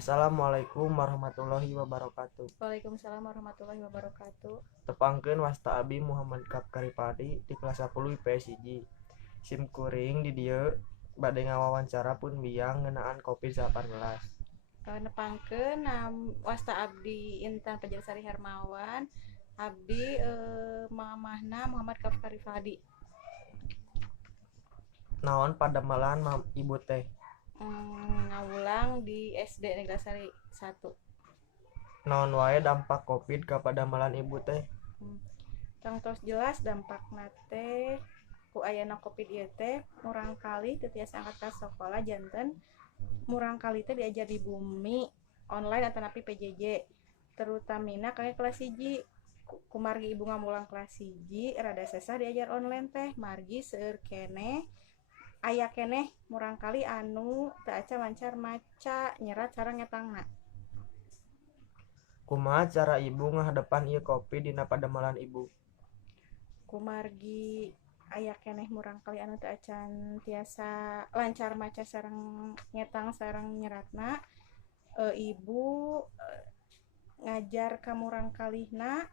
Assalamualaikum warahmatullahi wabarakatuh. Waalaikumsalam warahmatullahi wabarakatuh. Tepangkeun wasta abi Muhammad Karipadi di kelas 10 IPS hiji. Sim kuring di dieu bade ngawawancara pun biang ngeunaan COVID-19. Nepangkeun wasta abdi Intan Pajarsari Hermawan. Abdi mamahna Muhammad Kafkari Fadi. Naon padamelan ibu teh? Ngawulang di SD Neglasari 1. Naon wae dampak COVID ka padamelan ibu teh? Tang tos jelas dampak nate ku ayana Covid ieu teh murang kali teu tiasa angkat ka sakola janten murang kali teh diajar di bumi online atau napi PJJ terutamina kayak kelas 1 kumargi ibu ngamulang kelas 1 rada sesah diajar online teh margi seueur keneh aya keneh murang kali anu teu aca lancar maca nyerat sareng ngetangna. Kumaha cara ibu ngahadepan ieu COVID dina padamelan ibu? Kumargi aya keneh murang kali anu teu acan tiasa lancar maca sareng ngetang sareng nyeratna, ibu ngajar ka murang kalihna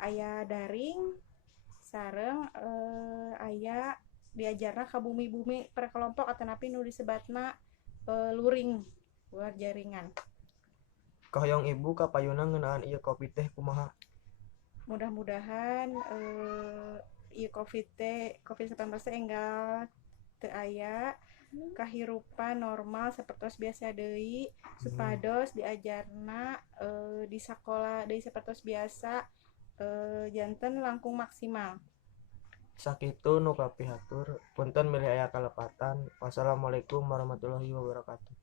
aya daring sareng aya diajarna ka bumi-bumi per kelompok atau napi nu disebatna luring luar jaringan. Kahoyong ibu kapayuna ngeunaan ieu COVID teh kumaha? Mudah-mudahan ieu COVID-19 enggal teu aya kahirupan normal sapertos biasa deui supados diajarna di sakola deui sapertos biasa janten langkung maksimal. Sakitu nu kapihatur, punten milih aya kalepatan. Wassalamualaikum warahmatullahi wabarakatuh.